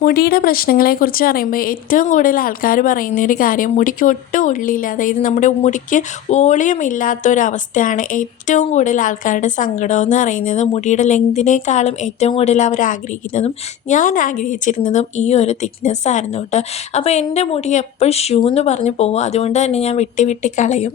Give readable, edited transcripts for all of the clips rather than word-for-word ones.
മുടിയുടെ പ്രശ്നങ്ങളെക്കുറിച്ച് പറയുമ്പോൾ ഏറ്റവും കൂടുതൽ ആൾക്കാർ പറയുന്ന ഒരു കാര്യം മുടിക്ക് ഒട്ടും ഉള്ളില്ല, അതായത് നമ്മുടെ മുടിക്ക് വോളിയം ഇല്ലാത്തൊരവസ്ഥയാണ് ഏറ്റവും കൂടുതൽ ആൾക്കാരുടെ സങ്കടം എന്ന് പറയുന്നത്. മുടിയുടെ ലെങ്തിനേക്കാളും ഏറ്റവും കൂടുതൽ അവർ ആഗ്രഹിക്കുന്നതും ഞാൻ ആഗ്രഹിച്ചിരുന്നതും ഈ ഒരു തിക്നെസ് ആയിരുന്നു കേട്ടോ. അപ്പോൾ എൻ്റെ മുടി എപ്പോഴും ഷൂ എന്ന് പറഞ്ഞ് പോകും, അതുകൊണ്ട് തന്നെ ഞാൻ വെട്ടി വെട്ടി കളയും.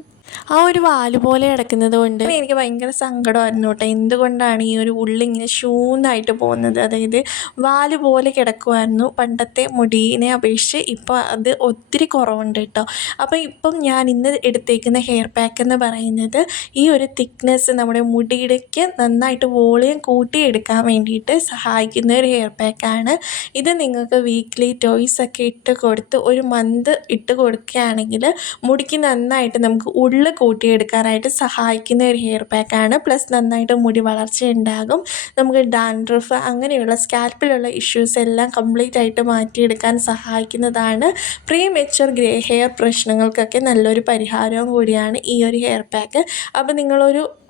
ആ ഒരു വാല് പോലെ കിടക്കുന്നത് കൊണ്ട് എനിക്ക് ഭയങ്കര സങ്കടമായിരുന്നു കേട്ടോ. എന്തുകൊണ്ടാണ് ഈ ഒരു ഉള്ളിങ്ങനെ ഷൂന്നായിട്ട് പോകുന്നത്, അതായത് വാല് പോലെ കിടക്കുമായിരുന്നു പണ്ടത്തെ മുടീനെ അപേക്ഷിച്ച്. ഇപ്പോൾ അത് ഒത്തിരി കുറവുണ്ട് കേട്ടോ. അപ്പോൾ ഇപ്പം ഞാൻ ഇന്ന് എടുത്തേക്കുന്ന ഹെയർ പാക്ക് എന്ന് പറയുന്നത് ഈ ഒരു തിക്നെസ് നമ്മുടെ മുടിയിലേക്ക് നന്നായിട്ട് വോളിയം കൂട്ടിയെടുക്കാൻ വേണ്ടിയിട്ട് സഹായിക്കുന്ന ഒരു ഹെയർ പാക്കാണ് ഇത്. നിങ്ങൾക്ക് വീക്ക്ലി ടോയ്സ് ഒക്കെ ഇട്ട് കൊടുത്ത് ഒരു മന്ത് ഇട്ട് കൊടുക്കുകയാണെങ്കിൽ മുടിക്ക് നന്നായിട്ട് നമുക്ക് ഉള്ള് കൂട്ടിയെടുക്കാനായിട്ട് സഹായിക്കുന്ന ഒരു ഹെയർ പാക്കാണ്. പ്ലസ് നന്നായിട്ട് മുടി വളർച്ച ഉണ്ടാകും. നമുക്ക് ഡാൻഡ്രഫ് അങ്ങനെയുള്ള സ്കാൽപ്പിലുള്ള ഇഷ്യൂസ് എല്ലാം കംപ്ലീറ്റ് ആയിട്ട് മാറ്റിയെടുക്കാൻ സഹായിക്കുന്നതാണ്. പ്രീ മെച്യൂർ ഗ്രേ ഹെയർ പ്രശ്നങ്ങൾക്കൊക്കെ നല്ലൊരു പരിഹാരവും കൂടിയാണ് ഈ ഒരു ഹെയർ പാക്ക്. അപ്പോൾ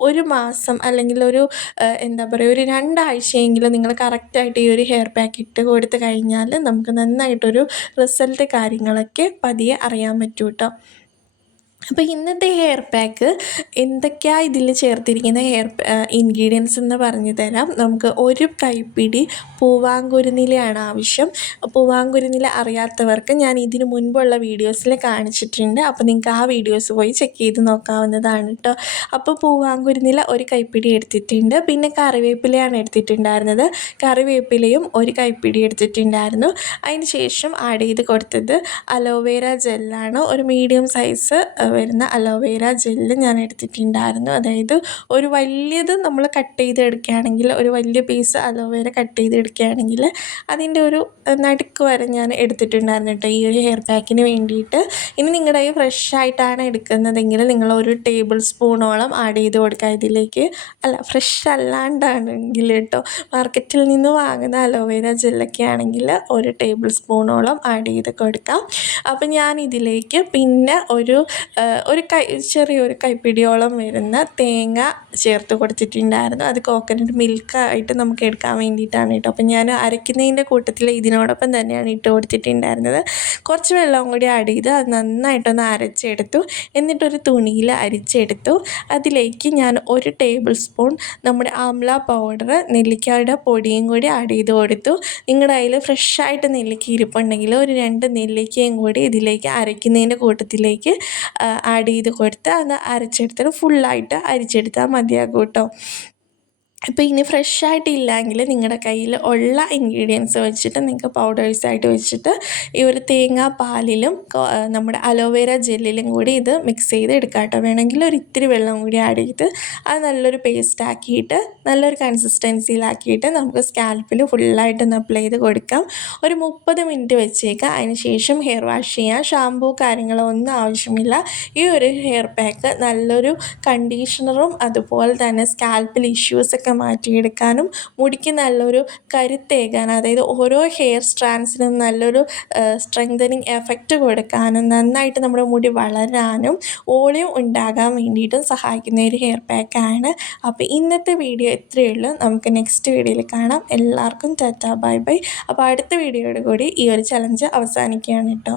ഒരു മാസം അല്ലെങ്കിൽ എന്താ പറയുക, ഒരു 2 ആഴ്ചയെങ്കിലും നിങ്ങൾ കറക്റ്റായിട്ട് ഈ ഒരു ഹെയർ പാക്ക് ഇട്ട് കൊടുത്ത് കഴിഞ്ഞാൽ നമുക്ക് നന്നായിട്ടൊരു റിസൾട്ട് കാര്യങ്ങളൊക്കെ പതിയെ അറിയാൻ പറ്റും കേട്ടോ. അപ്പോൾ ഇന്നത്തെ ഹെയർ പാക്ക് എന്തൊക്കെയാണ് ഇതിൽ ചേർത്തിരിക്കുന്ന ഇൻഗ്രീഡിയൻസ് എന്ന് പറഞ്ഞു തരാം. നമുക്ക് ഒരു കൈപ്പിടി പൂവാങ്കുരുന്നിലയാണ് ആവശ്യം. പൂവാങ്കുരുന്നില അറിയാത്തവർക്ക് ഞാൻ ഇതിന് മുൻപുള്ള വീഡിയോസിൽ കാണിച്ചിട്ടുണ്ട്, അപ്പോൾ നിങ്ങൾക്ക് ആ വീഡിയോസ് പോയി ചെക്ക് ചെയ്ത് നോക്കാവുന്നതാണ് കേട്ടോ. അപ്പോൾ പൂവാങ്കുരുന്നില ഒരു കൈപ്പിടി എടുത്തിട്ടുണ്ട്. പിന്നെ കറിവേപ്പിലയാണ് എടുത്തിട്ടുണ്ടായിരുന്നത്. കറിവേപ്പിലയും ഒരു കൈപ്പിടി എടുത്തിട്ടുണ്ടായിരുന്നു. അതിന് ശേഷം ആഡ് ചെയ്ത് കൊടുത്തത് അലോവേര ജെല്ലാണ്. ഒരു മീഡിയം സൈസ് വരുന്ന അലോവേര ജെല്ല് ഞാൻ എടുത്തിട്ടുണ്ടായിരുന്നു. അതായത് ഒരു വലിയത് നമ്മൾ കട്ട് ചെയ്തെടുക്കുകയാണെങ്കിൽ, ഒരു വലിയ പീസ് അലോവേര കട്ട് ചെയ്തെടുക്കുകയാണെങ്കിൽ അതിൻ്റെ ഒരു നടുക്ക് വരെ ഞാൻ എടുത്തിട്ടുണ്ടായിരുന്നു കേട്ടോ ഈ ഒരു ഹെയർ പാക്കിന് വേണ്ടിയിട്ട്. ഇനി നിങ്ങളുടെ കയ്യിൽ ഫ്രഷ് ആയിട്ടാണ് എടുക്കുന്നതെങ്കിൽ നിങ്ങൾ ഒരു ടേബിൾ സ്പൂണോളം ആഡ് ചെയ്ത് കൊടുക്കുക ഇതിലേക്ക്. അല്ല, ഫ്രഷ് അല്ലാണ്ടാണെങ്കിൽ കേട്ടോ, മാർക്കറ്റിൽ നിന്ന് വാങ്ങുന്ന അലോവേര ജെല്ലൊക്കെ ആണെങ്കിൽ ഒരു ടേബിൾ സ്പൂണോളം ആഡ് ചെയ്ത് കൊടുക്കാം. അപ്പം ഞാൻ ഇതിലേക്ക് പിന്നെ ചെറിയൊരു കൈപ്പിടിയോളം വരുന്ന തേങ്ങ ചേർത്ത് കൊടുത്തിട്ടുണ്ടായിരുന്നു. അത് കോക്കനട്ട് മിൽക്കായിട്ട് നമുക്ക് എടുക്കാൻ വേണ്ടിയിട്ടാണ് കേട്ടോ. അപ്പം ഞാൻ അരയ്ക്കുന്നതിൻ്റെ കൂട്ടത്തിൽ ഇതിനോടൊപ്പം തന്നെയാണ് ഇട്ട് കൊടുത്തിട്ടുണ്ടായിരുന്നത്. കുറച്ച് വെള്ളം കൂടി ആഡ് ചെയ്ത് അത് നന്നായിട്ടൊന്ന് അരച്ചെടുത്തു. എന്നിട്ടൊരു തുണിയിൽ അരിച്ചെടുത്തു. അതിലേക്ക് ഞാൻ ഒരു ടേബിൾ സ്പൂൺ നമ്മുടെ ആംല പൗഡർ, നെല്ലിക്കയുടെ പൊടിയും കൂടി ആഡ് ചെയ്ത് കൊടുത്തു. നിങ്ങളുടെ കയ്യിൽ ഫ്രഷായിട്ട് നെല്ലിക്ക ഇരിപ്പുണ്ടെങ്കിൽ ഒരു 2 നെല്ലിക്കയും കൂടി ഇതിലേക്ക് അരയ്ക്കുന്നതിൻ്റെ കൂട്ടത്തിലേക്ക് ആഡ് ചെയ്ത് കൊടുത്ത് അത് അരച്ചെടുത്തിട്ട് ഫുള്ളായിട്ട് അരിച്ചെടുത്താൽ മതിയാകും കേട്ടോ. ഇപ്പോൾ ഇനി ഫ്രഷായിട്ടില്ലെങ്കിൽ നിങ്ങളുടെ കയ്യിൽ ഉള്ള ഇൻഗ്രീഡിയൻസ് വെച്ചിട്ട് നിങ്ങൾക്ക് പൗഡേഴ്സായിട്ട് വെച്ചിട്ട് ഈ ഒരു തേങ്ങാപ്പാലിലും നമ്മുടെ അലോവേര ജെല്ലിലും കൂടി ഇത് മിക്സ് ചെയ്ത് എടുക്കാം കേട്ടോ. വേണമെങ്കിൽ ഒരു ഇത്തിരി വെള്ളം കൂടി ആഡ് ചെയ്ത് അത് നല്ലൊരു പേസ്റ്റ് ആക്കിയിട്ട് നല്ലൊരു കൺസിസ്റ്റൻസിയിലാക്കിയിട്ട് നമുക്ക് സ്കാൽപ്പിൽ ഫുള്ളായിട്ടൊന്ന് അപ്ലൈ ചെയ്ത് കൊടുക്കാം. ഒരു 30 മിനിറ്റ് വെച്ചേക്കാം. അതിന് ശേഷം ഹെയർ വാഷ് ചെയ്യാം. ഷാമ്പൂ കാര്യങ്ങളോ ഒന്നും ആവശ്യമില്ല. ഈ ഒരു ഹെയർ പാക്ക് നല്ലൊരു കണ്ടീഷണറും അതുപോലെ തന്നെ സ്കാൽപ്പിൽ ഇഷ്യൂസൊക്കെ മാറ്റിയെടുക്കാനും മുടിക്ക് നല്ലൊരു കരുത്തേകാൻ, അതായത് ഓരോ ഹെയർ സ്ട്രാൻഡ്സിനും നല്ലൊരു സ്ട്രെങ്തനിങ് എഫക്റ്റ് കൊടുക്കാനും നന്നായിട്ട് നമ്മുടെ മുടി വളരാനും വോളിയം ഉണ്ടാകാൻ വേണ്ടിയിട്ടും സഹായിക്കുന്ന ഒരു ഹെയർ പാക്കാണ്. അപ്പോൾ ഇന്നത്തെ വീഡിയോ ഇത്രയേ ഉള്ളൂ. നമുക്ക് നെക്സ്റ്റ് വീഡിയോയിൽ കാണാം. എല്ലാവർക്കും ടാറ്റാ ബൈ ബൈ. അപ്പോൾ അടുത്ത വീഡിയോയോട് കൂടി ഈ ഒരു ചലഞ്ച് അവസാനിക്കുകയാണ് കേട്ടോ.